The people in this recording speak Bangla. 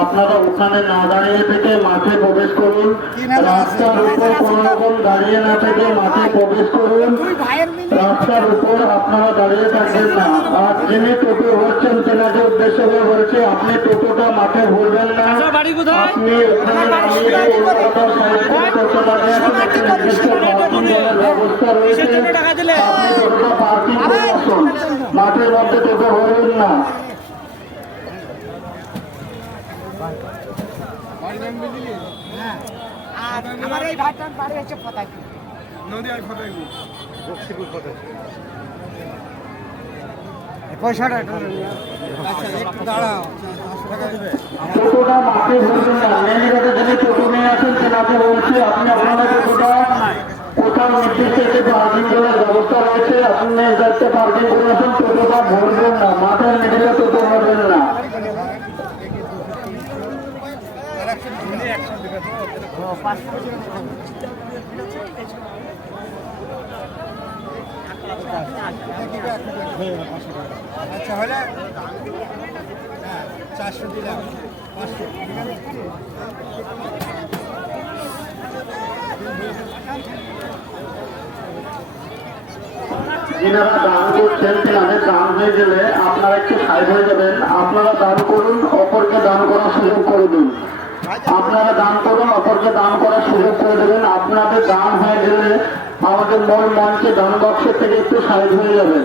আপনারা ওখানে না দাঁড়িয়ে থেকে মাঠে প্রবেশ করুন। রাস্তার উপর কোন রকম দাঁড়িয়ে না থেকে মাঠে প্রবেশ করুন। রাস্তার উপর আপনারা দাঁড়িয়ে থাকবেন না। আর যিনি টোটো হচ্ছেন তেনাকে উদ্দেশ্য করে বলছে, আপনি টোটোটা মাঠে ভরবেন না। আপনি ওখানে দাঁড়িয়ে টোটোটা সাইড করে টোটো দাঁড়িয়ে আছেন, একটি নির্দিষ্ট পার্কিং করার ব্যবস্থা রয়েছে। আপনি টোটোটা পার্কিং করে আসুন, মাঠের মধ্যে টোটো ভরবেন না। আমার এই ভাইটার বাড়ি হচ্ছে ফতাকি নদীয়ার ফতাকি বক্সিপুর ফতাকি পয়সাটা একটু দাঁড়াও টোটোটা মাঠে ভরবেন না। মেন রোডে যদি টোটো নিয়ে আসেন তেনাকে বলছি, আপনি আপনার টোটোটা কোথাও নির্দিষ্ট একটি পার্কিং করার ব্যবস্থা রয়েছে, আপনি যাতে পার্কিং করে আসেন। টোটোটা ভরবেন না, মাঠের মিডিলে টোটো ভরবেন না। আচ্ছা হলে 400 দিলাম 500 যিনারা দান করছেন তেনাদের দান হয়ে গেলে আপনারা একটু সাইড হয়ে যাবেন। আপনারা দান করুন, অপরকে দান করার সুযোগ করে দিন। আপনারা দান করুন, অপরকে দান করার সুযোগ করে দেবেন। আপনাদের দান হয়ে গেলে আমাদের মূল মঞ্চে দান বক্সের থেকে একটু সাইড হয়ে যাবেন।